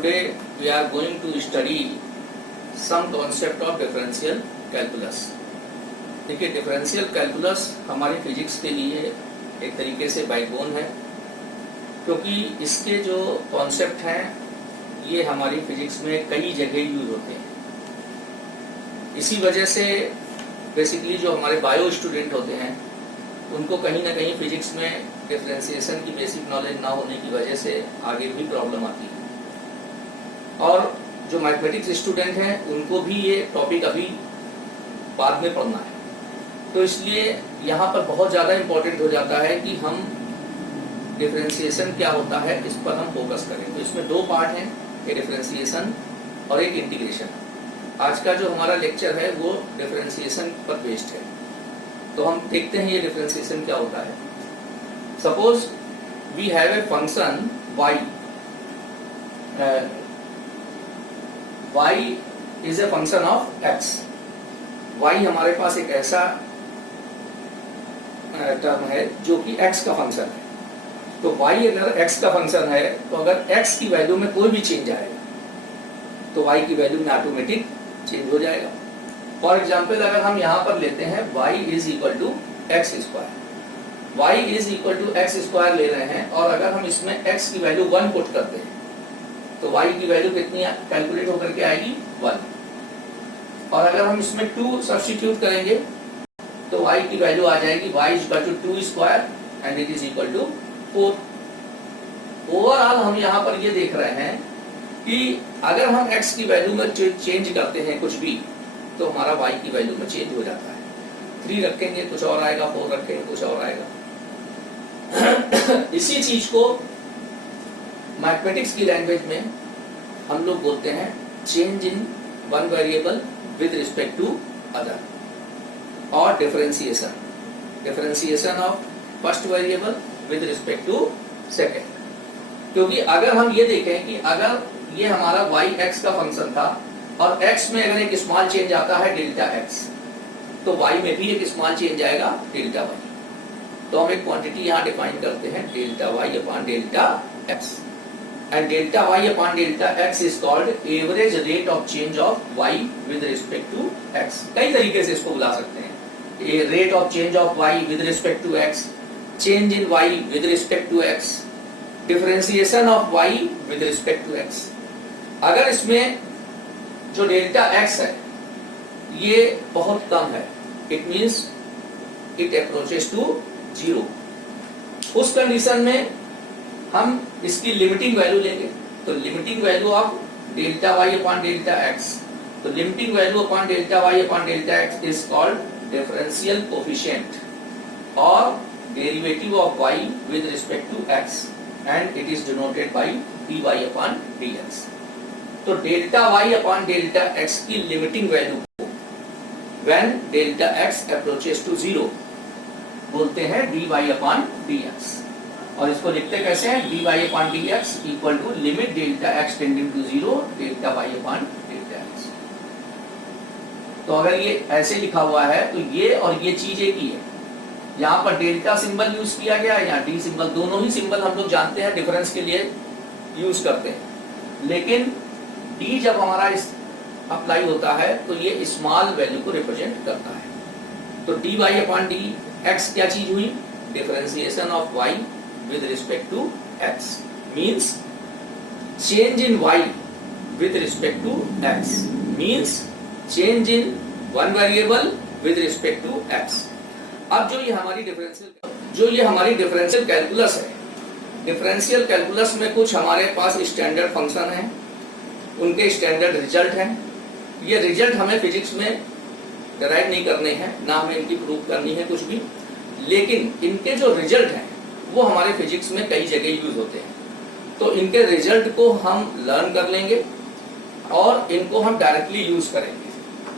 Today we are going to study some concept of differential calculus. देखिए differential calculus हमारे physics के लिए एक तरीके से बैकबोन है, क्योंकि इसके जो कॉन्सेप्ट हैं ये हमारी फिजिक्स में कई जगह यूज होते हैं। इसी वजह से बेसिकली जो हमारे बायो स्टूडेंट होते हैं उनको कहीं ना कहीं फिजिक्स में डिफरेंशिएशन की बेसिक नॉलेज ना होने की वजह से आगे भी प्रॉब्लम आती है, और जो मैथमेटिक्स स्टूडेंट हैं उनको भी ये टॉपिक अभी बाद में पढ़ना है। तो इसलिए यहाँ पर बहुत ज़्यादा इम्पोर्टेंट हो जाता है कि हम डिफरेंशिएशन क्या होता है इस पर हम फोकस करें। तो इसमें दो पार्ट हैं, एक डिफरेंशिएशन और एक इंटीग्रेशन। आज का जो हमारा लेक्चर है वो डिफरेंशिएशन पर बेस्ड है। तो हम देखते हैं ये डिफरेंशिएशन क्या होता है। Suppose we have a function y, y is a function of x। y हमारे पास एक ऐसा टर्म है जो कि x का फंक्शन है। तो y अगर x का फंक्शन है तो अगर x की वैल्यू में कोई भी चेंज आएगा तो y की वैल्यू में ऑटोमेटिक चेंज हो जाएगा। फॉर एग्जाम्पल अगर हम यहाँ पर लेते हैं y is equal to x square, y is equal to x square ले रहे हैं, और अगर हम इसमें x की वैल्यू 1 पुट करते हैं तो y की वैल्यू कितनी कैलकुलेट होकर के आएगी 1। और अगर हम इसमें 2 सब्स्टिट्यूट करेंगे तो y की वैल्यू आ जाएगी y is equal to 2 square and it is equal to 4। Overall हम यहाँ पर ये देख रहे हैं कि अगर हम x की वैल्यू में चेंज करते हैं कुछ भी तो हमारा y की वैल्यू में चेंज हो जाता है। 3 रखेंगे कुछ और आएगा, 4 रखेंगे कुछ और आएगा। इसी चीज को मैथमेटिक्स की लैंग्वेज में हम लोग बोलते हैं change in one variable with respect to other, और differentiation, differentiation of first variable with respect to second. क्योंकि अगर हम ये देखें कि अगर ये हमारा y x का फंक्शन था और x में अगर एक स्मॉल चेंज आता है डेल्टा x, तो y में भी एक स्मॉल चेंज आएगा डेल्टा y। तो हम एक क्वांटिटी यहाँ डिफाइन करते हैं delta y upon delta x, and delta y upon delta x is called average rate of change of y with respect to x। कई तरीके से इसको बुला सकते हैं, rate of change of y with respect to x, change in y with respect to x, differentiation of y with respect to x। अगर इसमें जो डेल्टा x है ये बहुत कम है, it means it approaches to 0, उस कंडीशन में हम इसकी लिमिटिंग वैल्यू लेंगे। तो limiting value of delta y upon delta x, तो limiting value upon delta y upon delta x is called differential coefficient और derivative of y with respect to x, and it is denoted by dy upon dx। तो delta y upon delta x की limiting value को when delta x approaches to 0 बोलते हैं dy upon dx, और इसको लिखते कैसे हैं, dy upon dx equal to limit delta x tending to 0 delta y upon delta x। तो अगर ये ऐसे लिखा हुआ है तो ये और ये चीज एक ही है। यहाँ पर डेल्टा सिंबल यूज किया गया है, यहाँ डी सिंबल, दोनों ही सिंबल हम लोग जानते हैं डिफरेंस के लिए यूज करते हैं, लेकिन डी जब हमारा इस अप्लाई होता है तो ये स्मॉल वैल्यू को रिप्रेजेंट करता है। तो d y upon d x क्या चीज हुई, differentiation of y with respect to x, means change in y with respect to x, means change in one variable with respect to x. अब जो ये हमारी डिफरेंशियल कैलकुलस है, differential calculus में कुछ हमारे पास स्टैंडर्ड फंक्शन है, उनके स्टैंडर्ड रिजल्ट हैं। ये रिजल्ट हमें फिजिक्स में डिराइव नहीं करने हैं, ना हमें इनकी प्रूफ करनी है कुछ भी, लेकिन इनके जो रिजल्ट हैं वो हमारे फिजिक्स में कई जगह यूज होते हैं। तो इनके रिजल्ट को हम लर्न कर लेंगे और इनको हम डायरेक्टली यूज करेंगे।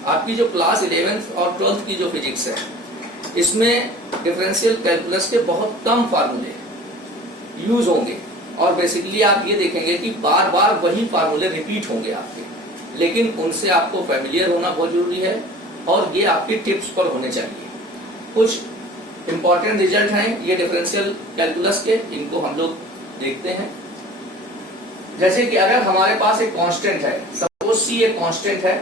आपकी जो क्लास 11th और 12th की जो फिजिक्स है इसमें डिफरेंशियल कैलकुलस के बहुत कम फार्मूले यूज होंगे, और बेसिकली आप ये देखेंगे कि बार बार वही फार्मूले रिपीट होंगे आपके, लेकिन उनसे आपको फैमिलियर होना बहुत जरूरी है और ये आपकी टिप्स पर होने चाहिए। कुछ इंपॉर्टेंट रिजल्ट हैं ये डिफरेंशियल कैलकुलस के, इनको हम लोग देखते हैं। जैसे कि अगर हमारे पास एक कांस्टेंट है, सपोज सी एक कांस्टेंट है।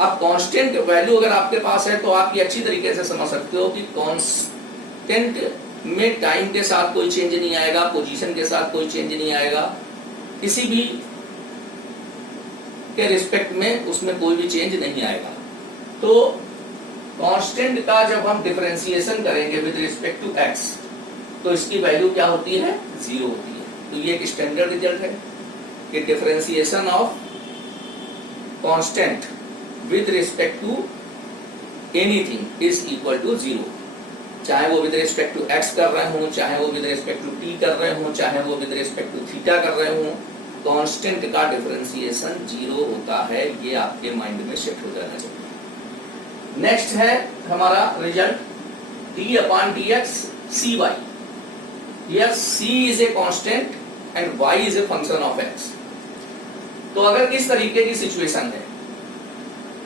अब कांस्टेंट वैल्यू अगर आपके पास है तो आप ये अच्छी तरीके से समझ सकते हो कि कांस्टेंट में टाइम के साथ कोई चेंज नहीं आएगा, पोजीशन के साथ कोई चेंज नहीं आएगा, किसी भी के रिस्पेक्ट में उसमें कोई भी चेंज नहीं आएगा। तो कांस्टेंट का जब हम डिफरेंशिएशन करेंगे विद रिस्पेक्ट टू एक्स तो इसकी वैल्यू क्या होती है? 0 होती है। तो ये एक स्टैंडर्ड रिजल्ट है कि differentiation of constant with respect to anything is equal to 0। चाहे वो विद रिस्पेक्ट टू एक्स कर रहे हो, चाहे वो विद रिस्पेक्ट टू टी कर रहे हो, चाहे वो विद रिस्पेक्ट टू थीटा कर रहे हो, कांस्टेंट का डिफरेंशिएशन 0 होता है। ये आपके माइंड में सेट हो जाना चाहिए। नेक्स्ट है हमारा result d upon dx cy। Here c is a constant and y is a function of x। तो अगर इस तरीके की सिचुएशन है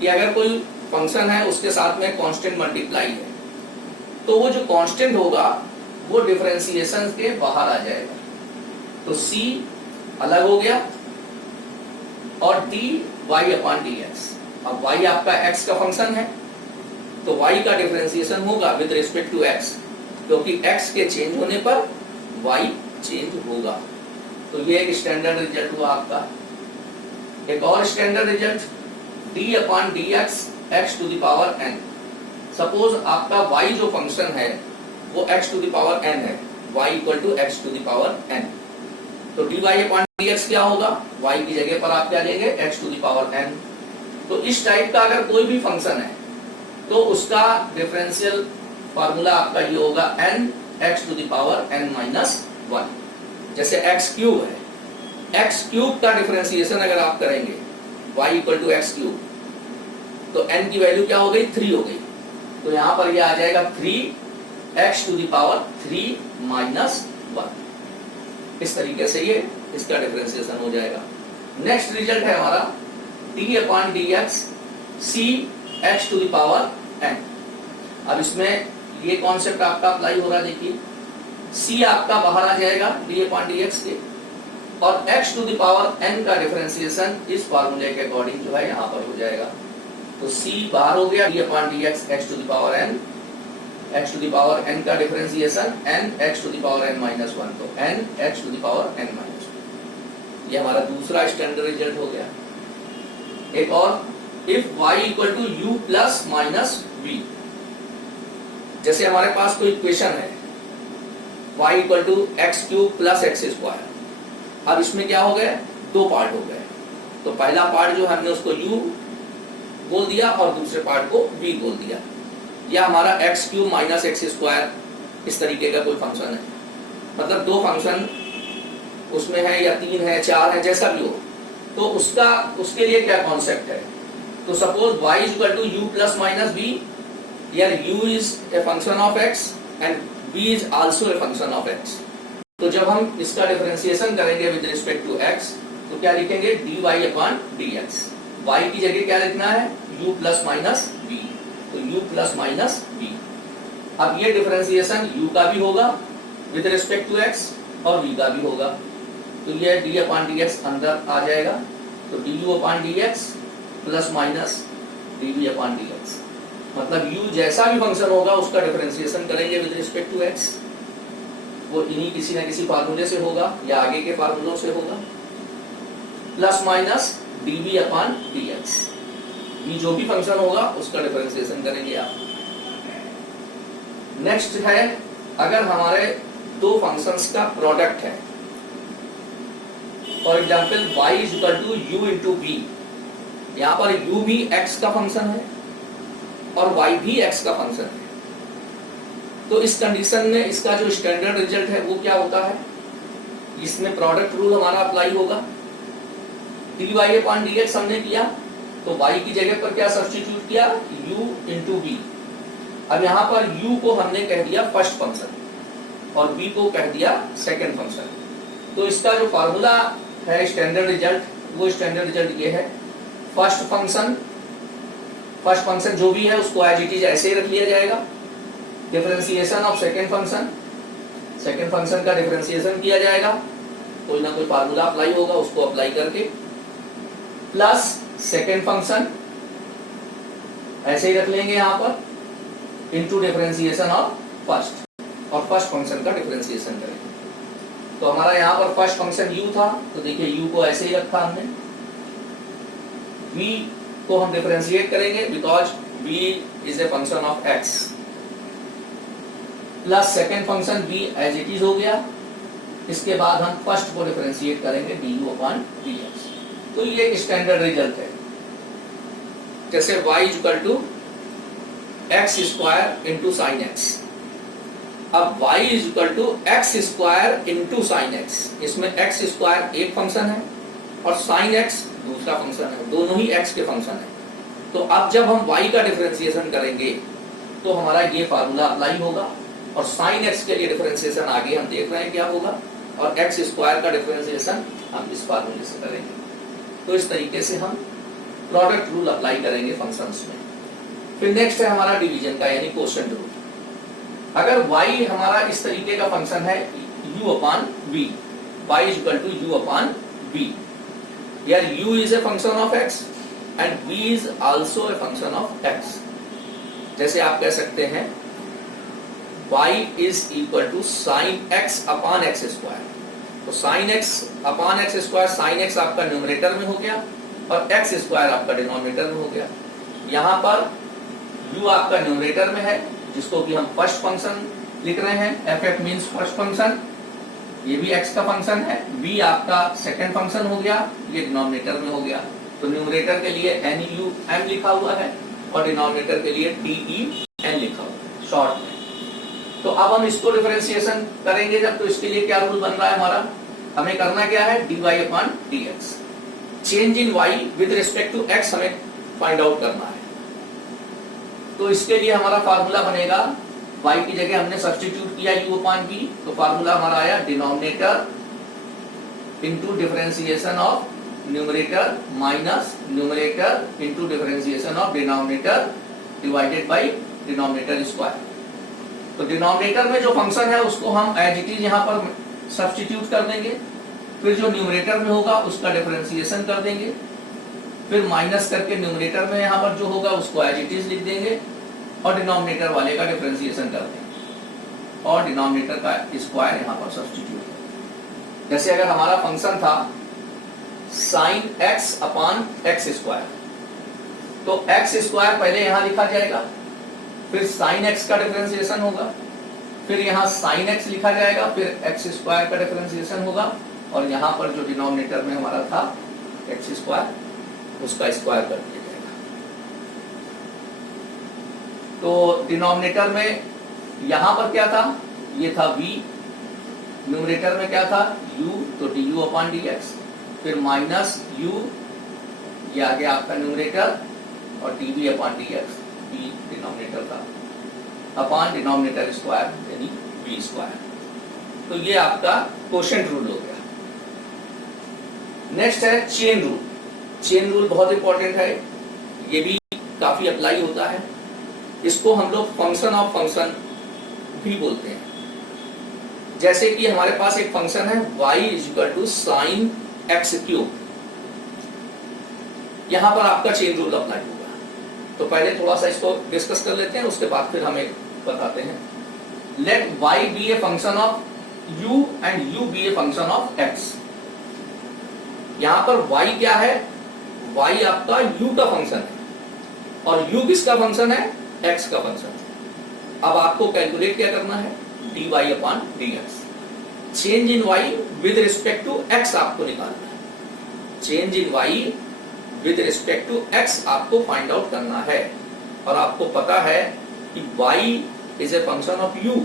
कि अगर कोई फंक्शन है उसके साथ में कांस्टेंट मल्टीप्लाई है तो वो जो कांस्टेंट होगा वो डिफरेंशिएशन के बाहर आ जाएगा। तो c अलग हो गया और d y अपॉन dx। अब y आपका x का फंक्शन है तो y का डिफरेंशिएशन होगा विद रिस्पेक्ट टू x, क्योंकि x के चेंज होने पर y चेंज होगा। तो ये एक स्टैंडर्ड रिजल्ट हुआ आपका। एक और standard result d upon dx x to the power n। Suppose आपका y जो फंक्शन है वो x to the power n है, y equal to x to the power n। तो dy अपॉन dx क्या होगा? y की जगह पर आप क्या लेंगे? x to the power n। तो इस टाइप का अगर कोई भी फंक्शन है तो उसका डिफरेंशियल फार्मूला आपका ये होगा n x to the power n minus 1। जैसे x क्यूब है, x क्यूब का डिफरेंशिएशन अगर आप करेंगे y equal to x cube तो n की वैल्यू क्या हो गई? 3 हो गई। तो यहाँ पर ये आ जाएगा 3x to the power 3 minus 1। इस तरीके से ये इसका डिफरेंशिएशन हो जाएगा। नेक्स्ट रिजल्ट है हमारा d upon dx c x to the power n। अब इसमें ये कॉन्सेप्ट आपका अप्लाई हो रहा है। देखिए c आपका बाहर आ जाएगा d अपॉन dx के और x to the power n का डिफरेंशिएशन इस फार्मूले के अकॉर्डिंग जो है यहाँ पर हो जाएगा। तो c बाहर हो गया, d upon dx x to the power n, x to the power n का differentiation n x to the power n minus 1। तो n x to the power n minus 1। ये हमारा दूसरा स्टैंडर्ड रिजल्ट हो गया। एक और if y equal to u plus minus v। जैसे हमारे पास कोई इक्वेशन है y equal to x cube plus x square. अब इसमें क्या हो गए? 2 पार्ट हो गए। तो पहला पार्ट जो हमने उसको u बोल दिया और दूसरे पार्ट को v बोल दिया। यह हमारा x cube minus x square इस तरीके का कोई फंक्शन है। मतलब 2 फंक्शन उसमें है या 3 है 4 है, जैसा भी हो। तो उसके लिए क्या कॉन्सेप्ट है? तो suppose y is equal to u plus minus b, here u is a function of x and b is also a function of x। तो जब हम इसका डिफरेंशिएशन करेंगे विद रिस्पेक्ट टू x तो क्या लिखेंगे? dy upon dx। y की जगह क्या लिखना है? u plus minus b। तो u प्लस माइनस b। अब ये डिफरेंशिएशन u का भी होगा विद रिस्पेक्ट टू x और v का भी होगा। तो ये d अपॉन dx अंदर आ जाएगा। तो du upon dx plus minus dv upon dx। मतलब u जैसा भी फंक्शन होगा उसका डिफरेंशिएशन करेंगे विद रिस्पेक्ट टू x। वो इन्हीं किसी न किसी फार्मूले से होगा या आगे के फार्मूलों से होगा। Plus minus dv upon dx। v जो भी फंक्शन होगा उसका डिफरेंशिएशन करेंगे आप। नेक्स्ट है अगर हमारे 2 फंक्शंस का प्रोडक्ट है, for example y is equal to u into v। यहाँ पर u भी x का फंक्शन है और y भी x का फंक्शन है। तो इस कंडीशन में इसका जो स्टैंडर्ड रिजल्ट है वो क्या होता है? इसमें प्रोडक्ट रूल हमारा अप्लाई होगा। dy अपॉन dx हमने किया तो y की जगह पर क्या सब्स्टिट्यूट किया? u into v। अब यहाँ पर u को हमने कह दिया फर्स्ट फंक्शन और v को कह दिया सेकंड फंक्शन। तो इसका जो फार्मूला है स्टैंडर्ड रिजल्ट, वो स्टैंडर्ड रिजल्ट ये है। फर्स्ट फंक्शन जो भी है उसको एज इट इज ऐसे ही रख लिया जाएगा। डिफरेंशिएशन ऑफ सेकंड फंक्शन का डिफरेंशिएशन किया जाएगा। कोई ना कोई फार्मूला अप्लाई होगा, उसको अप्लाई करके प्लस सेकेंड फंक्शन ऐसे ही रख लेंगे यहाँ पर इनटू डिफरेंशिएशन ऑफ फर्स्ट, और फर्स्ट फंक्शन का डिफरेंशिएशन करेंगे। तो हमारा यहाँ पर फर्स्ट फंक्शन u था, तो देखिए u को ऐसे ही रखा हमने। v को हम डिफरेंशिएट करेंगे because v is a function of x, plus second function v as it is हो गया। इसके बाद हम फर्स्ट को डिफरेंशिएट करेंगे du/dx। तो ये एक स्टैंडर्ड रिजल्ट है। जैसे y equal to x square into sine x, अब y is equal to x square into sine x, इसमें एक्स स्क्वायर एक फंक्शन है और साइन एक्स दूसरा फंक्शन है, दोनों ही x के फंक्शन है। तो अब जब हम y का डिफरेंशिएशन करेंगे तो हमारा ये फार्मूला अप्लाई होगा, और साइन एक्स के लिए डिफरेंशिएशन आगे हम देख रहे हैं क्या होगा, और एक्स स्क्वायर का डिफरेंशिएशन हम इस फार्मूले से करेंगे। तो इस तरीके से हम प्रोडक्ट रूल अप्लाई करेंगे फंक्शंस में। फिर नेक्स्ट है हमारा डिवीजन का यानी क्वोशिएंट रूल। अगर y हमारा इस तरीके का फंक्शन है u/v, y is equal to u/v, यार u is a function of x and v is also a function of x। जैसे आप कह सकते हैं y is equal to sine x upon x square, तो sine x upon x square, sine x आपका numerator में हो गया और x स्क्वायर आपका डिनोमिनेटर में हो गया। यहाँ पर u आपका न्यूमरेटर में है जिसको कि हम फर्स्ट फंक्शन लिख रहे हैं, f मींस फर्स्ट फंक्शन, ये भी x का फंक्शन है। v आपका सेकंड फंक्शन हो गया, ये डिनोमिनेटर में हो गया। तो न्यूमरेटर के लिए NUM लिखा हुआ है और डिनोमिनेटर के लिए TEN लिखा हुआ है शॉर्ट में। तो अब हम इसको डिफरेंशिएशन करेंगे जब, तो इसके लिए क्या रूल बन रहा है हमारा, हमें करना क्या है, dy/dx। Change in y with respect to x हमें फाइंड आउट करना है। तो इसके लिए हमारा फार्मूला बनेगा, y की जगह हमने सब्स्टिट्यूट किया u/v, तो फार्मूला हमारा आया denominator into differentiation of numerator minus numerator into differentiation of denominator divided by denominator square. तो डिनोमिनेटर में जो फंक्शन है उसको हम एज इट इज यहाँ पर सब्स्टिट्यूट कर देंगे, फिर जो न्यूमरेटर में होगा उसका डिफरेंशिएशन कर देंगे, फिर माइनस करके न्यूमरेटर में यहाँ पर जो होगा उसको एज इट इज लिख देंगे और डिनोमिनेटर वाले का डिफरेंशिएशन कर देंगे और डिनोमिनेटर का स्क्वायर यहाँ पर सब्स्टिट्यूट। जैसे अगर हमारा फंक्शन था sine x upon x square, तो एक्स स्क्वायर पहले यहाँ लिखा जाएगा, फिर साइन x का डिफरेंशिएशन होगा, फिर यहाँ साइन x लिखा जाएगा, फिर एक्स स्क्वायर का डिफरेंशिएशन होगा, और यहाँ पर जो डिनोमिनेटर में हमारा था एक्स स्क्वायर, उसका स्क्वायर कर दिया जाएगा। तो डिनोमिनेटर में यहाँ पर क्या था, ये था v, न्यूमरेटर में क्या था u, तो du/dx, फिर माइनस u, ये आ गया आपका न्यूमरेटर, और dv/dx, v डिनोमिनेटर था, अपॉन डिनोमिनेटर स्क्वायर यानी v स्क्वायर। तो ये आपका क्वोशिएंट रूल हो गया। नेक्स्ट है चेन रूल। चेन रूल बहुत इंपॉर्टेंट है, ये भी काफी अप्लाई होता है। इसको हम लोग फंक्शन ऑफ फंक्शन भी बोलते हैं। जैसे कि हमारे पास एक फंक्शन है y is equal to sine x cube, यहां पर आपका चेन रूल अप्लाई होगा। तो पहले थोड़ा सा इसको डिस्कस कर लेते हैं, उसके बाद फिर हमें बताते हैं। Let y be a function of u and u be a function of x। यहां पर y क्या है, y आपका u का फंक्शन है और u किसका फंक्शन है, x का फंक्शन है। अब आपको कैलकुलेट क्या करना है, dy/dx। Change in y with respect to x आपको निकालना है। Change in y with respect to x आपको फाइंड आउट करना है, और आपको पता है कि y is a function of u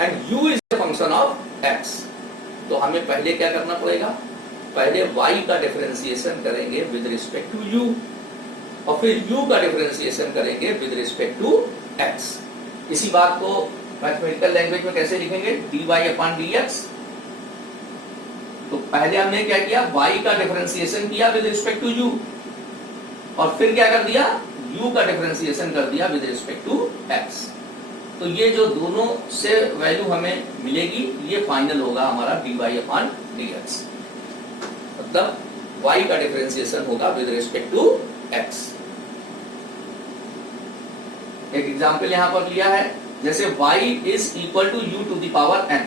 and u is a function of x। तो हमें पहले क्या करना पड़ेगा, पहले y का डिफरेंशिएशन करेंगे विद रिस्पेक्ट टू u, और फिर u का डिफरेंशिएशन करेंगे विद रिस्पेक्ट टू x। इसी बात को मैथमेटिकल लैंग्वेज में कैसे लिखेंगे, dy/dx। तो पहले हमने क्या किया, y का डिफरेंशिएशन किया विद रिस्पेक्ट टू u, और फिर क्या कर दिया, u का डिफरेंशिएशन कर दिया विद रिस्पेक्ट टू x। तो ये जो दोनों से वैल्यू हमें मिलेगी, ये फाइनल होगा हमारा dy/dx। dx, मतलब y का डिफरेंशिएशन होगा विद रिस्पेक्ट टू x। एक एग्जाम्पल यहां पर लिया है, जैसे y is equal to u to the power n।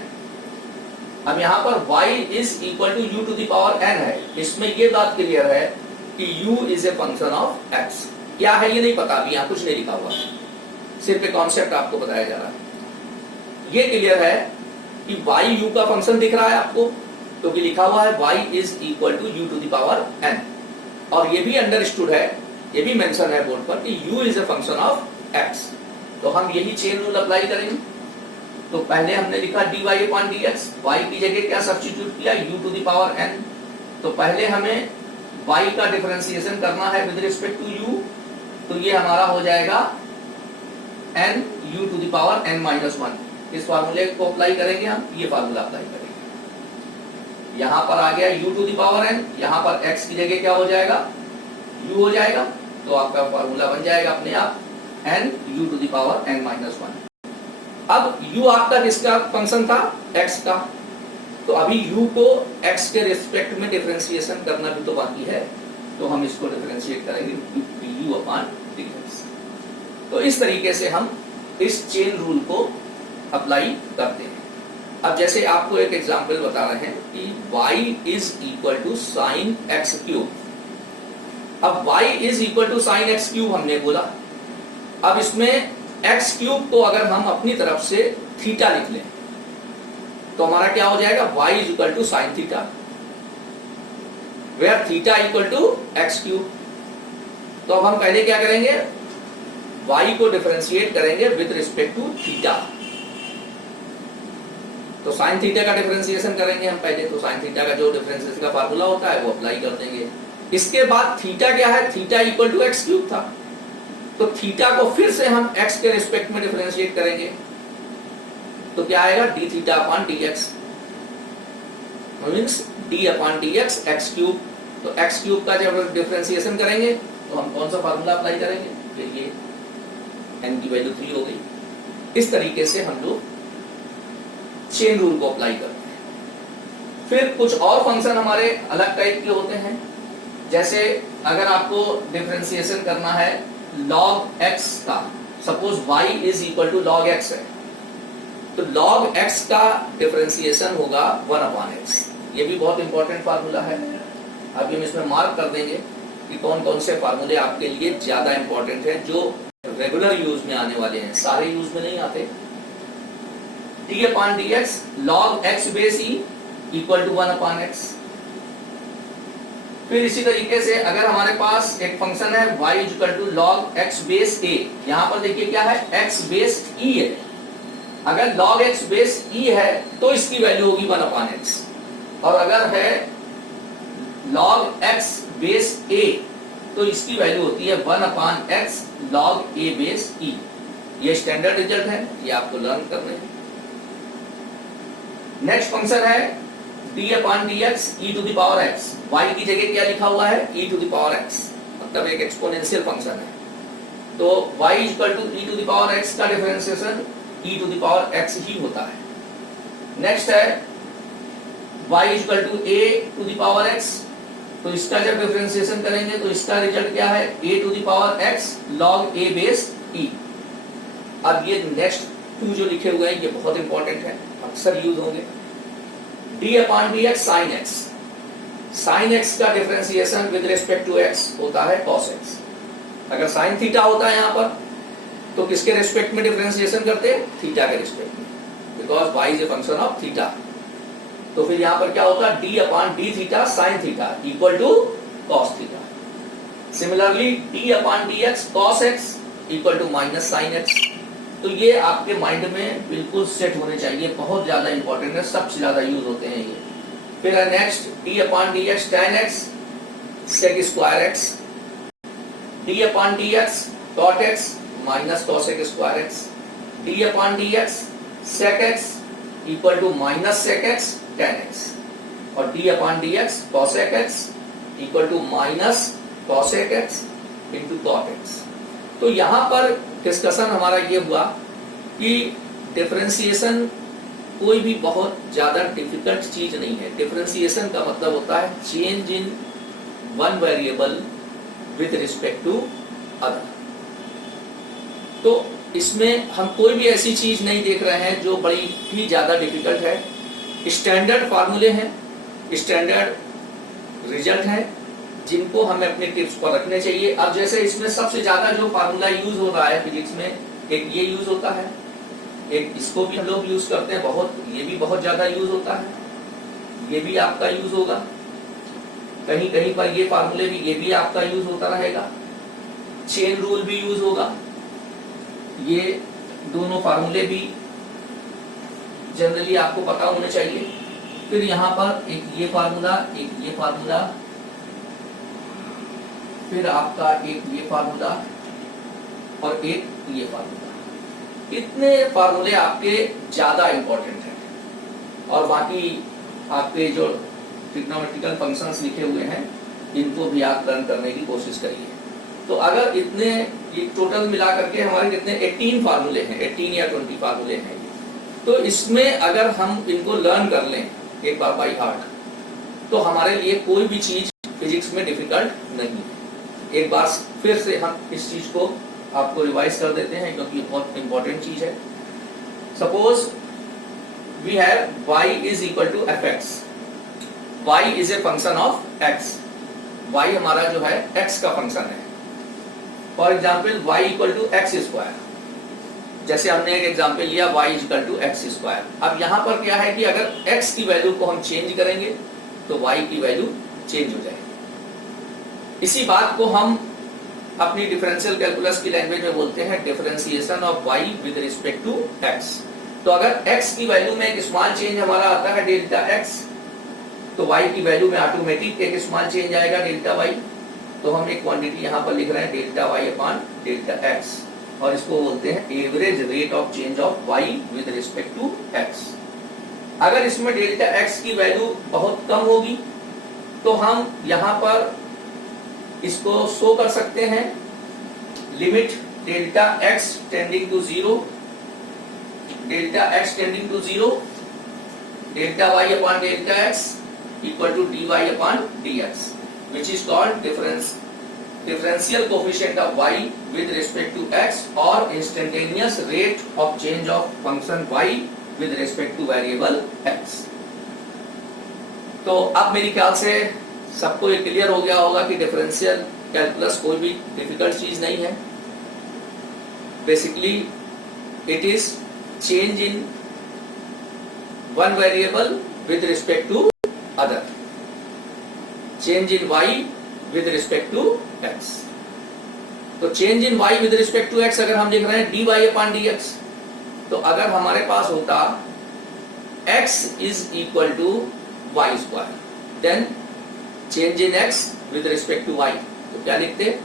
अब यहां पर y is equal to u to the power n है, इसमें ये बात क्लियर है कि u is a function of x। क्या है ये नहीं पता, अभी यहां कुछ नहीं लिखा हुआ, सिर्फ एक कॉन्सेप्ट आपको बताया जा रहा है। ये क्लियर है कि y u का फंक्शन दिख रहा है आपको, क्योंकि लिखा हुआ है y is equal to u to the power n, और ये भी अंडरस्टूड है, ये भी मेंशन है बोर्ड पर कि u is a function of x। तो हम यही चेन रूल अप्लाई करेंगे। तो पहले हमने लिखा dy अपॉन dx, y की जगह क्या सब्स्टिट्यूट किया, u to the power n। तो पहले हमें y का डिफरेंशिएशन करना है विद रिस्पेक्ट टू u, तो ये हमारा हो जाएगा n u to the power n minus 1। इस फार्मूले को अप्लाई करेंगे हम, ये फार्मूला अप्लाई करेंगे। यहां पर आ गया u to the power n, यहां पर x की जगह क्या हो जाएगा, u हो जाएगा, तो आपका फार्मूला बन जाएगा अपने आप n u to the power n minus 1। अब u आपका किसका फंक्शन था, x का, तो अभी u को x के रिस्पेक्ट में डिफरेंशिएशन करना भी तो बाकी है, तो हम इसको डिफरेंशिएट करेंगे du अपॉन dx। तो इस तरीके से हम इस चेन रूल को अप्लाई करते हैं। अब जैसे आपको एक एग्जांपल बता रहे हैं कि y is equal to sine x cube. अब y is equal to sine x cube हमने बोला, अब इसमें एक्स क्यूब को अगर हम अपनी तरफ से थीटा लिख लें तो हमारा क्या हो जाएगा, y is equal to sine theta, where theta equal to x cube. तो अब हम पहले क्या करेंगे, y को डिफरेंशिएट करेंगे विद रिस्पेक्ट टू थीटा। तो साइन थीटा का डिफरेंशिएशन करेंगे हम पहले, तो साइन थीटा का जो डिफरेंशिएशन का फार्मूला होता है वो अप्लाई कर देंगे। इसके बाद थीटा क्या है, theta equal to x cube था, तो थीटा को फिर से हम x के रिस्पेक्ट में डिफरेंशिएट करेंगे, तो क्या आएगा, d theta upon dx, means d upon dx x cube. तो x क्यूब का जब डिफरेंशिएशन करेंगे तो हम कौन सा फार्मूला अप्लाई करेंगे, ये n की वैल्यू 3 हो गई। इस तरीके से हम लोग चेन रूल को अप्लाई करते हैं। फिर कुछ और फंक्शन हमारे अलग टाइप के होते हैं, जैसे अगर आपको डिफरेंशिएशन करना है log x का, suppose y is equal to log x है, तो log x का डिफरेंशिएशन होगा 1 अपॉन x। ये भी बहुत इंपॉर्टेंट फार्मूला है, अभी हम इसमें मार्क कर देंगे कि कौन कौन से फार्मूले आपके लिए ज्यादा इंपॉर्टेंट है, जो रेगुलर यूज में आने वाले हैं, सारे यूज में नहीं आते। d upon dx log x base e equal to 1 upon x। फिर इसी तरीके से अगर हमारे पास एक फंक्शन है y equal to log x base a, यहां पर देखिए क्या है, x बेस e है, अगर log x बेस e है तो इसकी वैल्यू होगी 1 अपॉन x, और अगर है log x बेस a तो इसकी वैल्यू होती है 1 upon x log a base e। ये स्टैंडर्ड रिजल्ट है, ये आपको लर्न करने हैं। नेक्स्ट फंक्शन है d upon dx e to the power x, y की जगह क्या लिखा हुआ है, e to the power x, मतलब एक एक्सपोनेंशियल फंक्शन है, तो y equal to e to the power x का differentiation e to the power x ही होता है। नेक्स्ट है y equal to a to the power x, तो इसका जब डिफरेंशिएशन करेंगे तो इसका रिजल्ट क्या है, a to the power x log a base e। अब ये नेक्स्ट टू जो लिखे हुए हैं ये बहुत इंपॉर्टेंट है, अक्सर यूज होंगे। d upon dx sine x, sine x का differentiation with respect to x होता है cos x। अगर साइन थीटा होता है यहाँ पर तो किसके रिस्पेक्ट में डिफरेंशिएशन करते हैं, थीटा के रिस्पेक्ट में, because y is a function of theta. तो फिर यहाँ पर क्या होगा, d upon d theta sine theta equal to cos theta. Similarly d upon dx cos x equal to minus sine x। तो ये आपके माइंड में बिल्कुल सेट होने चाहिए, बहुत ज्यादा इंपॉर्टेंट है, सबसे ज्यादा यूज होते हैं ये। फिर है next d upon dx tan x sec square x, d upon dx cot x minus cos x square x, d upon dx sec x equal to minus sec x tan x, और d upon dx cosec x equal to minus cosec x into cot x। तो यहाँ पर discussion हमारा ये हुआ कि differentiation कोई भी बहुत ज्यादा डिफिकल्ट चीज नहीं है। डिफरेंशिएशन का मतलब होता है change in one variable with respect to other. तो इसमें हम कोई भी ऐसी चीज नहीं देख रहे हैं जो बड़ी ही ज्यादा डिफिकल्ट है। स्टैंडर्ड फार्मूले हैं, स्टैंडर्ड रिजल्ट हैं, जिनको हमें अपने टिप्स पर रखने चाहिए। अब जैसे इसमें सबसे ज्यादा जो फार्मूला यूज हो रहा है फिजिक्स में, एक ये यूज होता है, एक इसको भी हम लोग यूज करते हैं बहुत, ये भी बहुत ज्यादा यूज होता है, ये भी आपका यूज होगा, कहीं कहीं पर ये फार्मूले भी, ये भी आपका यूज होता रहेगा। चेन रूल भी यूज होगा, ये दोनों फार्मूले भी जनरली आपको पता होने चाहिए। फिर यहाँ पर एक ये फार्मूला, एक ये फार्मूला, फिर आपका एक ये फार्मूला और एक ये फार्मूला। इतने फार्मूले आपके ज्यादा इंपॉर्टेंट हैं और बाकी आपके जो ट्रिग्नोमेट्रिकल फंक्शंस लिखे हुए हैं इनको भी आप लर्न करने की कोशिश करिए। तो अगर इतने ये टोटल मिला करके हमारे कितने 18 फार्मूले हैं, 18 या 20 फार्मूले हैं, तो इसमें अगर हम इनको लर्न कर लें एक बार बाय हार्ट, तो हमारे लिए कोई भी चीज फिजिक्स में डिफिकल्ट नहीं है। एक बार फिर से हम इस चीज को आपको रिवाइज कर देते हैं क्योंकि बहुत इंपॉर्टेंट चीज है। Suppose we have y is equal to fx, y is a function of x, y हमारा जो है x का फंक्शन है। For example y equal to x square, जैसे हमने एक एग्जाम्पल लिया y equal to x square. अब यहाँ पर क्या है कि अगर x की वैल्यू को हम चेंज करेंगे तो y की वैल्यू चेंज हो जाएगी। इसी बात को हम अपनी डिफरेंशियल कैलकुलस की लैंग्वेज में बोलते हैं differentiation of y with respect to x। तो अगर x की वैल्यू में एक स्मॉल चेंज हमारा आता है डेल्टा x, तो y की वैल्यू में ऑटोमेटिक एक स्मॉल चेंज आएगा डेल्टा y। तो हम एक क्वांटिटी यहाँ पर लिख रहे हैं delta y upon delta x, और इसको बोलते हैं average rate of change of y with respect to x। अगर इसमें डेल्टा x की वैल्यू बहुत कम होगी तो हम यहाँ पर इसको शो कर सकते हैं limit delta x tending to 0, delta x tending to 0, delta y upon delta x equal to dy upon dx, which is called differential coefficient of y with respect to x or instantaneous rate of change of function y with respect to variable x। तो अब मेरे ख्याल से सबको ये clear हो गया होगा कि डिफरेंशियल कैलकुलस कोई भी डिफिकल्ट चीज नहीं है। Basically it is change in one variable with respect to other, change in y with respect to x। तो change in y with respect to x अगर हम लिख रहे हैं dy अपॉन dx, तो अगर हमारे पास होता x is equal to y square, then change in x with respect to y, तो क्या लिखते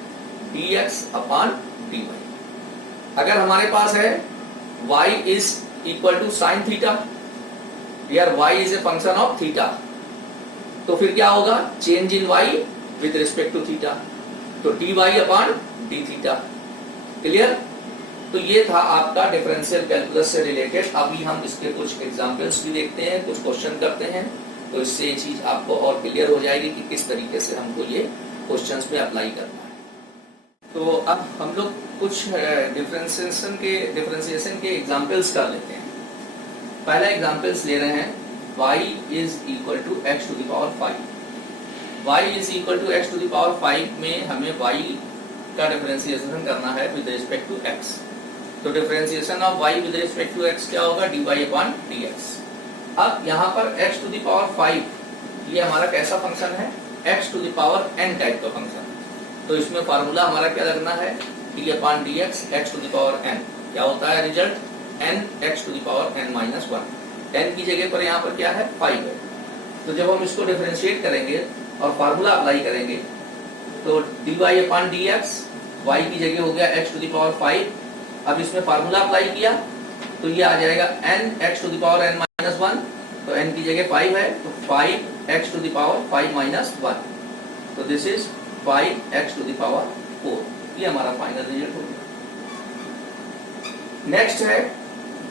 dx अपॉन dy। अगर हमारे पास है y is equal to sine theta, here y is a function of theta, तो फिर क्या होगा change in y with respect to theta, तो dy upon d theta. Clear? तो ये था आपका डिफरेंशियल कैलकुलस से रिलेटेड। अभी हम इसके कुछ एग्जांपल्स भी देखते हैं, कुछ क्वेश्चन करते हैं, तो इससे ये चीज आपको और क्लियर हो जाएगी कि किस तरीके से हमको ये क्वेश्चंस में अप्लाई करना है। तो अब हम लोग कुछ डिफरेंशिएशन के एग्जांपल्स कर लेते हैं। पहला एग्जांपल्स ले रहे हैं y is equal to x to the power 5। y is equal to x to the power 5 में हमें y का डिफरेंशिएशन करना है विद रिस्पेक्ट टू x। तो differentiation of y with respect to x क्या होगा dy अपॉन dx। अब यहाँ पर x टू द पावर 5 ये हमारा कैसा फंक्शन है, x to the power n type का फंक्शन। तो इसमें फार्मूला हमारा क्या लगना है d upon dx x to the power n। क्या होता है result n x to the power n minus 1। n की जगह पर यहाँ पर क्या है 5 है। तो जब हम इसको डिफरेंशिएट करेंगे और फार्मूला अप्लाई करेंगे तो dy अपॉन dx y की जगह हो गया x टू द पावर 5। अब इसमें फार्मूला अप्लाई किया तो ये आ जाएगा n x to the power n minus 1, तो n की जगह 5 है तो 5 x to the power 5 minus 1, तो this is 5 x to the power 4। ये हमारा फाइनल रिजल्ट हो गया। नेक्स्ट है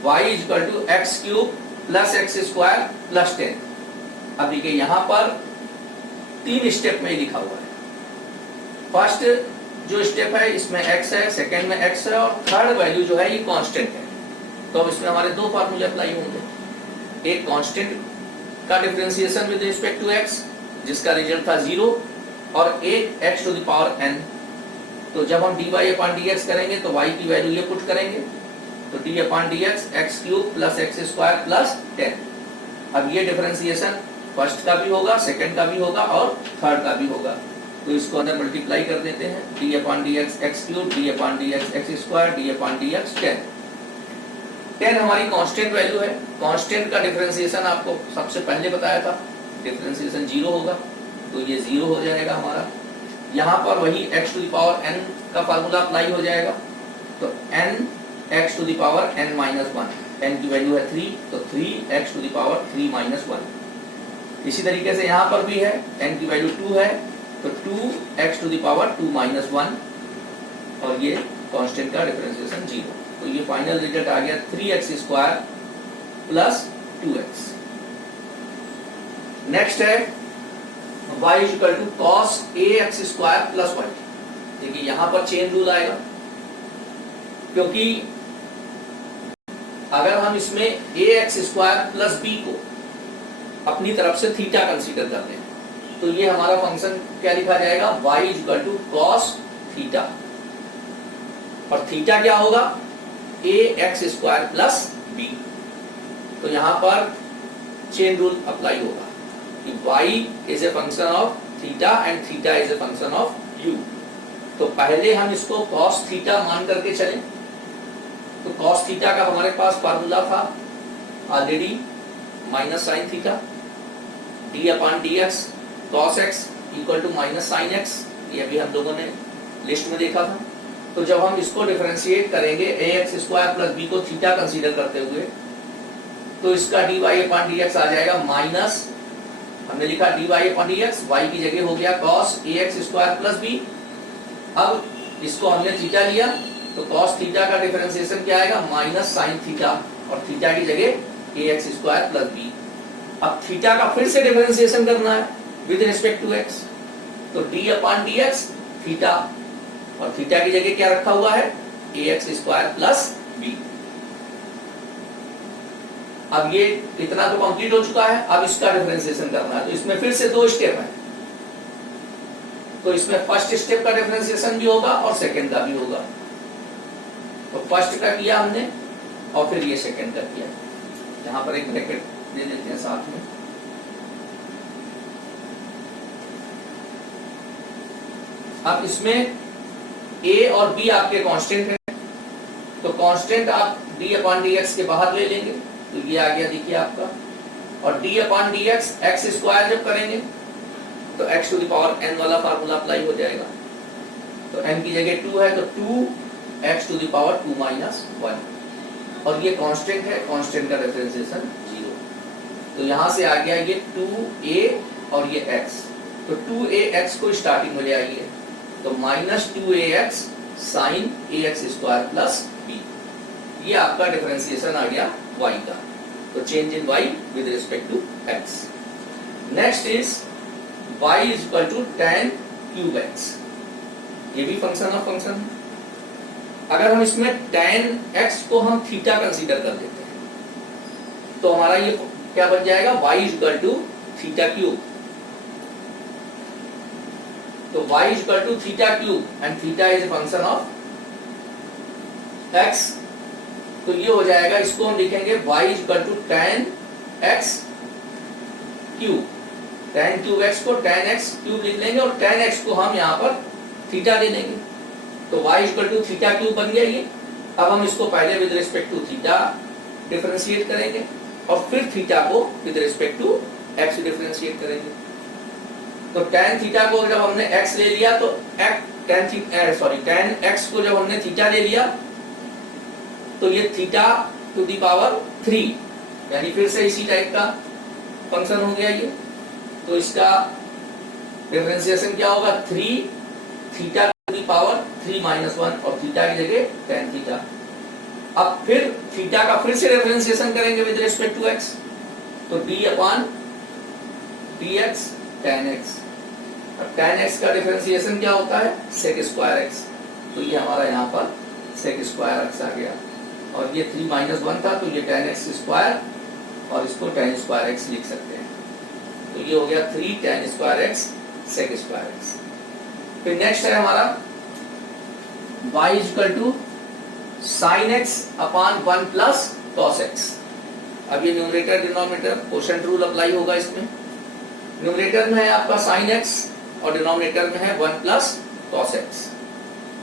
y equal to x cube plus x square plus 10। अब देखिए यहां पर 3 स्टेप में लिखा हुआ है। फर्स्ट जो स्टेप है इसमें x है, सेकेंड में x है और थर्ड वैल्यू जो है ये कांस्टेंट है। तो अब इसमें हमारे 2 फार्मूले अप्लाई होंगे। एक कांस्टेंट का differentiation with respect to x जिसका रिजल्ट था 0 और एक x to the power n। तो जब हम dy अपॉन dx करेंगे तो y की वैल्यू ये पुट करेंगे, तो d upon dx x cube plus x square plus 10। अब ये डिफरेंशिएशन फर्स्ट का भी होगा, सेकंड का भी होगा और थर्ड का भी होगा। तो इसको अंदर मल्टीप्लाई कर देते हैं, d upon dx x cube, d upon dx x square, d upon dx 10। 10 हमारी कांस्टेंट वैल्यू है। कांस्टेंट का डिफरेंशिएशन आपको सबसे पहले बताया था, डिफरेंशिएशन 0 होगा, तो ये 0 हो जाएगा हमारा। यहाँ पर वही x to the power n का फार्मूला अप्लाई हो जाएगा, तो n x to the power n minus 1, n की वैल्यू है 3, तो 3x to the power 3 minus 1। इसी तरीके से यहाँ पर भी है, n की वैल्यू 2 है, तो 2x to the power 2 minus 1 और ये कांस्टेंट का डिफरेंशिएशन 0। तो ये फाइनल रिजल्ट आ गया 3x square plus 2x। Next है y equal to cos ax square plus y। देखिए यहां पर चेन रूल आएगा, क्योंकि अगर हम इसमें ax स्क्वायर प्लस b को अपनी तरफ से थीटा कंसीडर कर लें तो ये हमारा फंक्शन क्या लिखा जाएगा, y equal to cos theta, और थीटा क्या होगा, ax स्क्वायर प्लस b। तो यहां पर चेन रूल अप्लाई होगा कि y is a function of theta and theta is a function of u। तो पहले हम इसको cos थीटा मान करके चले, तो cos थीटा का हमारे पास फार्मूला था already minus sine theta, d upon dx cos x equal to minus sine x, ये अभी हम लोगों ने लिस्ट में देखा था। तो जब हम इसको डिफरेंशिएट करेंगे ax स्क्वायर प्लस b को थीटा कंसीडर करते हुए, तो इसका dy अपॉन dx आ जाएगा माइनस, हमने लिखा dy अपॉन dx, y की जगह हो गया cos ax square plus b। अब इसको हमने थीटा लिया, तो cos थीटा का डिफरेंशिएशन क्या आएगा, माइनस साइन थीटा, और थीटा की जगह ax स्क्वायर प्लस b। अब थीटा का फिर से डिफरेंशिएशन करना है विद रिस्पेक्ट टू x, तो d अपॉन dx थीटा, और थीटा की जगह क्या रखा हुआ है, ax स्क्वायर प्लस b। अब ये इतना तो कंप्लीट हो चुका है, अब इसका डिफरेंशिएशन करना है। तो इसमें फिर से 2 स्टेप है, तो इसमें फर्स्ट स्टेप का डिफरेंशिएशन भी होगा और सेकंड का भी होगा। तो फर्स्ट का किया हमने और फिर ये सेकंड का किया। यहां पर एक ब्रैकेट दे देते हैं साथ में। अब इसमें a और b आपके कांस्टेंट हैं, तो कांस्टेंट आप d अपॉन dx के बाहर ले लेंगे, तो ये आ गया देखिए आपका, और d upon dx x square जब करेंगे तो x to the power n वाला फार्मूला अप्लाई हो जाएगा। तो n की जगह 2 है, तो 2x to the power 2 minus 1, और ये कांस्टेंट है, कांस्टेंट का डिफरेंशिएशन 0। तो यहां से आ गया ये 2a और ये x, तो 2ax को स्टार्टिंग में ले आइए, तो minus 2ax sine ax square plus b। ये आपका डिफरेंशिएशन आ गया y का, तो change in y with respect to x। Next is y is equal to tan cube x, ये भी फंक्शन ऑफ फंक्शन। अगर हम इसमें tan x को हम थीटा कंसीडर कर लेते हैं, तो हमारा ये क्या बन जाएगा, y is equal to theta cube. तो y is equal to theta cube and theta is a function of x, तो ये हो जाएगा, इसको हम लिखेंगे y is equal to tan x cube, tan cube x को tan x क्यूब लिख लेंगे और tan x को हम यहाँ पर थीटा दे देंगे, तो y is equal to theta cube बन गया ये। अब हम इसको पहले with respect to theta differentiate करेंगे और फिर थीटा को with respect to x differentiate करेंगे। तो tan थीटा को जब हमने x ले लिया, तो tan x को जब हमने थीटा ले लिया, तो ये थीटा टू दी पावर 3, यानी फिर से इसी टाइप का फंक्शन हो गया ये। तो इसका डिफरेंशिएशन क्या होगा, 3 theta to the power 3 minus 1, और थीटा की जगह tan थीटा। अब फिर थीटा का फिर से डिफरेंशिएशन करेंगे विद रिस्पेक्ट टू एक्स, तो D upon d x ten x. अब टेन एक्स का डिफरेंशिएशन क्या होता है, सेक स्क्वायर एक्स, तो ये हमारा यहाँ पर सेक स्क्वायर एक्स आ गया, और ये 3 - 1 था, तो ये टेन एक्स स्क्वायर, और इसको टेन स्क्वायर एक्स लिख सकते हैं, तो ये हो गया 3 tan square x sec square x. फिर नेक्स्ट है हमारा y equal to sine x upon 1 plus cos x. अब ये numerator denominator quotient rule apply होगा इसमें। न्यूमरेटर में है आपका साइन एक्स और डिनोमिनेटर में है 1 प्लस कॉस एक्स।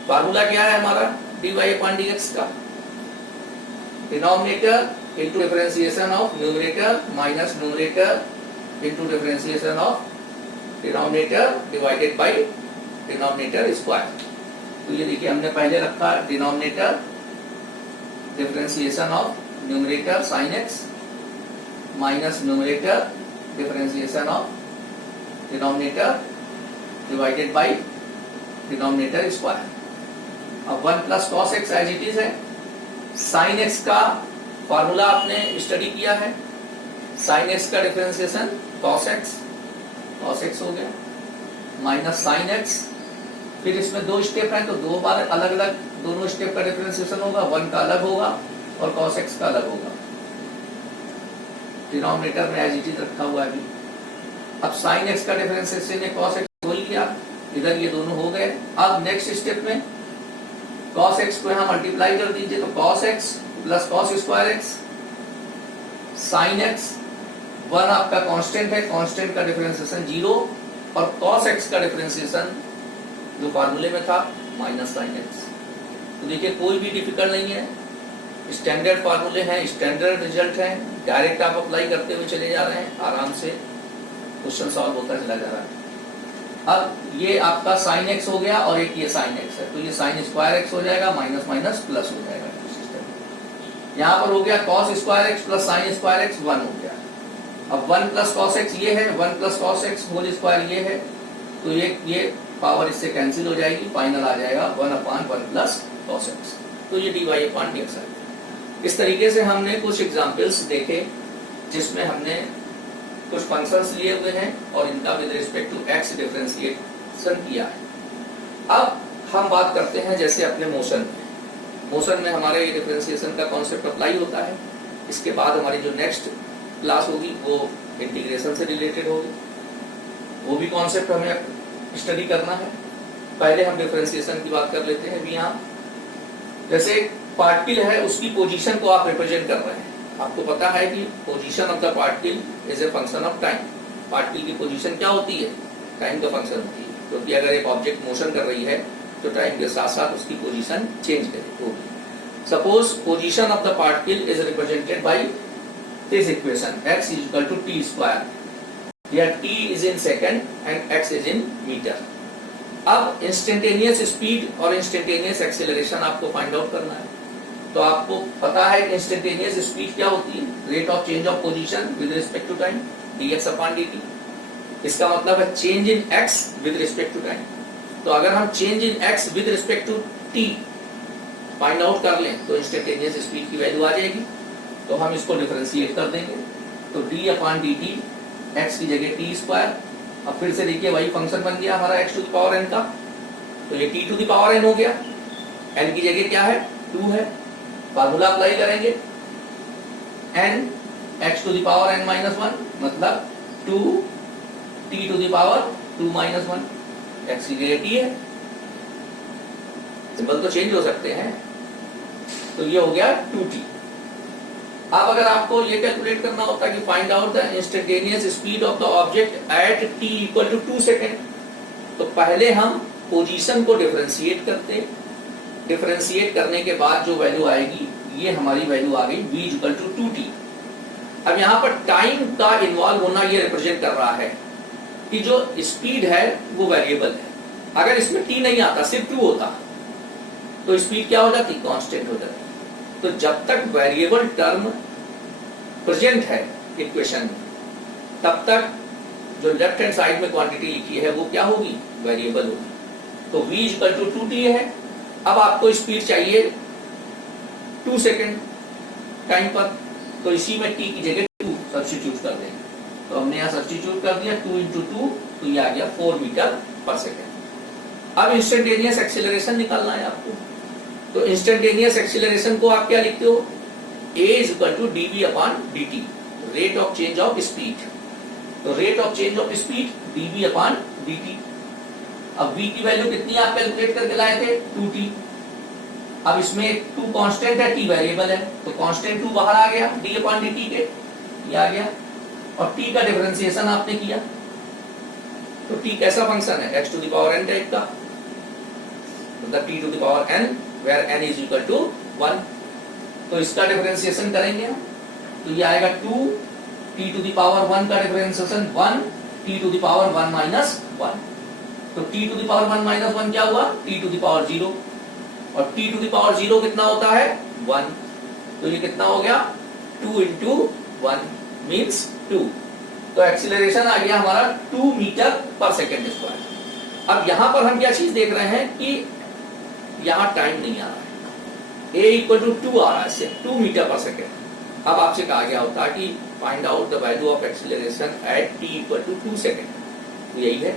फार्मूला क्या है हमारा dy अपॉन dx का, denominator into differentiation of numerator minus numerator into differentiation of denominator divided by denominator square. तो ये देखिए हमने पहले रखा denominator differentiation of numerator sine x minus numerator differentiation of denominator divided by denominator square. अब 1 plus cos x as it is है। Sine x का formula आपने स्टडी किया है, साइन एक्स का डिफरेंशिएशन कॉस एक्स हो गया माइनस साइन एक्स। फिर इसमें 2 स्टेप हैं, तो 2 बार अलग अलग दोनों स्टेप का डिफरेंशिएशन होगा, 1 का अलग होगा और cos x का अलग होगा। डिनोमिनेटर में एज इट इज रखा हुआ है अभी। अब sin x का डिफरेंशिएशन है cos x हो ही गया, इधर ये दोनों हो गए। अब नेक्स्ट स्टेप में cos x को यहाँ मल्टीप्लाई कर दीजिए, तो cos x plus cos square x sin x 1 आपका कांस्टेंट है, कांस्टेंट का डिफरेंशिएशन 0 और cos x का डिफरेंशिएशन जो फार्मूले में था माइनस साइन एक्स। तो देखिए कोई भी डिफिकल्ट नहीं है, स्टैंडर्ड फार्मूले हैं, स्टैंडर्ड रिजल्ट हैं, डायरेक्ट आप अप्लाई करते हुए चले जा रहे हैं, आराम से क्वेश्चन सॉल्व होता चला जा रहा है। अब ये आपका साइन एक्स हो गया और एक ये साइन एक्स है, तो ये साइन स्क्वायर एक्स हो जाएगा, माइनस माइनस प्लस हो जाएगा सिस्टम। यहाँ पर हो गया cos square x plus sine square x 1 हो गया। अब 1 प्लस कॉस एक्स ये है, 1 plus cos x whole square ये है, तो ये पावर इससे कैंसिल हो जाएगी, फाइनल आ जाएगा 1 अपॉन 1 प्लस कॉस एक्स। तो ये dy अपॉन dx है। इस तरीके से हमने कुछ एग्जांपल्स देखे जिसमें हमने कुछ फंक्शंस लिए हुए हैं और इनका with respect to x differentiation किया है। अब हम बात करते हैं जैसे अपने मोशन में हमारे ये डिफरेंशिएशन का कॉन्सेप्ट अप्लाई होता है। इसके बाद हमारी जो नेक्स्ट क्लास होगी वो इंटीग्रेशन से रिलेटेड होगी, वो भी कॉन्सेप्ट हमें स्टडी करना है। पहले हम डिफरेंशिएशन की बात कर लेते हैं। यहाँ जैसे पार्टिकल है, उसकी पोजीशन को आप रिप्रेजेंट कर रहे हैं। आपको पता है कि position of the particle is a function of time. Particle की पोजीशन क्या होती है, टाइम का फंक्शन होती है, क्योंकि अगर एक ऑब्जेक्ट मोशन कर रही है तो टाइम के साथ साथ उसकी पोजीशन चेंज होगी। Suppose position of the particle is represented by this equation x equal to t square, Here t is in second and x is in meter। अब इंस्टेंटेनियस स्पीड और इंस्टेंटेनियस एक्सेलरेशन आपको find out करना है। तो आपको पता है कि इंस्टेंटेनियस स्पीड क्या होती है, rate of change of position with respect to time dx upon dt। इसका मतलब है change in x with respect to time. तो अगर हम change in x with respect to t find out कर लें तो इंस्टेंटेनियस स्पीड की वैल्यू आ जाएगी। तो हम इसको डिफरेंशिएट कर देंगे, तो d अपॉन dt x की जगह t स्क्वायर। अब फिर से देखिए वही फंक्शन बन गया हमारा x to the power n का, तो ये t to the power n हो गया। n की जगह क्या है, 2 है। फार्मूला अप्लाई करेंगे, n x to the power n minus 1 मतलब 2 t to the power 2 minus 1, x की जगह t है। सिंबल तो चेंज हो सकते हैं, तो ये हो गया 2t। अब अगर आपको ये कैलकुलेट करना होता कि find out the instantaneous speed of the object at t equal to 2 second, तो पहले हम पोजीशन को डिफरेंशिएट करते। डिफरेंशिएट करने के बाद जो वैल्यू आएगी, ये हमारी वैल्यू आ गई v इक्वल टू 2t। अब यहाँ पर टाइम का इन्वॉल्व होना ये रिप्रेजेंट कर रहा है कि जो स्पीड है वो वेरिएबल है। अगर इसमें t नहीं आता, सिर्फ 2 होता, तो स्पीड क्या हो जाती, कांस्टेंट हो जाती। तो जब तक वेरिएबल टर्म प्रेजेंट है इक्वेशन में, तब तक जो लेफ्ट हैंड साइड में क्वांटिटी लिखी है वो क्या होगी, वेरिएबल होगी। तो v इक्वल टू 2t है। अब आपको स्पीड चाहिए 2 सेकेंड टाइम पर, तो इसी में t की जगह 2 सब्स्टिट्यूट कर देंगे। तो हमने यहाँ सब्स्टिट्यूट कर दिया 2 × 2, तो ये आ गया 4 मीटर पर सेकेंड। अब इंस्टेंटेनियस एक्सीलरेशन निकालना है आपको। तो इंस्टेंटेनियस एक्सीलरेशन को आप क्या लिखते हो, a = dv/dt, rate of change of speed. तो rate of change of speed dv/dt। अब v की वैल्यू कितनी आप कैलकुलेट करके लाए थे, 2t। अब इसमें 2 कांस्टेंट है, t वेरिएबल है, तो कांस्टेंट 2 बाहर आ गया d/dt के, ये आ गया। और t का डिफरेंशिएशन आपने किया, तो t कैसा फंक्शन है, x⁴n टाइप का, मतलब t⁴n where n is equal to 1। तो इसका डिफरेंशिएशन करेंगे हम, तो ये आएगा 2 t⁴1 का डिफरेंशिएशन 1 t⁴1 - 1। तो t⁴1 - 1 क्या हुआ, t⁴0, और t⁴0 कितना होता है, 1। तो ये कितना हो गया, 2 × 1 मीन्स 2। तो एक्सीलरेशन आ गया हमारा 2 मीटर पर सेकेंड स्क्वायर। अब यहाँ पर हम क्या चीज देख रहे हैं कि यहाँ टाइम नहीं आ रहा है, a = 2 आ रहा है, सिर्फ 2 मीटर पर सेकेंड। अब आपसे कहा गया होता कि find out the value of acceleration at t = 2 second, तो यही है।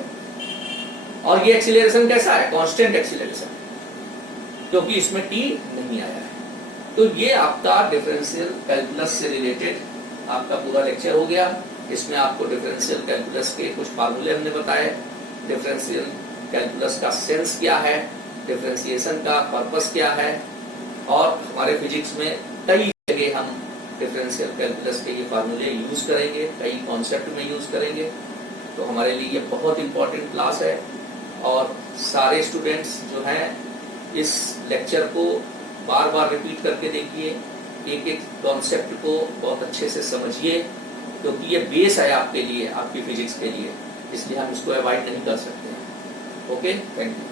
और ये एक्सीलरेशन कैसा है, कांस्टेंट एक्सीलरेशन, क्योंकि इसमें t नहीं आया है। तो ये आपका डिफरेंशियल कैलकुलस से रिलेटेड आपका पूरा लेक्चर हो गया। इसमें आपको डिफरेंशियल कैलकुलस के कुछ फार्मूले हमने बताए, डिफरेंशियल कैलकुलस का सेंस क्या है, डिफरेंशिएशन का पर्पस क्या है, और हमारे फिजिक्स में कई जगह हम डिफरेंशियल कैलकुलस के ये फार्मूले यूज करेंगे, कई कॉन्सेप्ट में यूज करेंगे। तो हमारे लिए ये बहुत इंपॉर्टेंट क्लास है, और सारे स्टूडेंट्स जो हैं इस लेक्चर को बार बार रिपीट करके देखिए, एक एक कॉन्सेप्ट को बहुत अच्छे से समझिए, क्योंकि ये बेस है आपके लिए, आपकी फिजिक्स के लिए, इसलिए हम इसको अवॉइड नहीं कर सकते। Okay, thank you.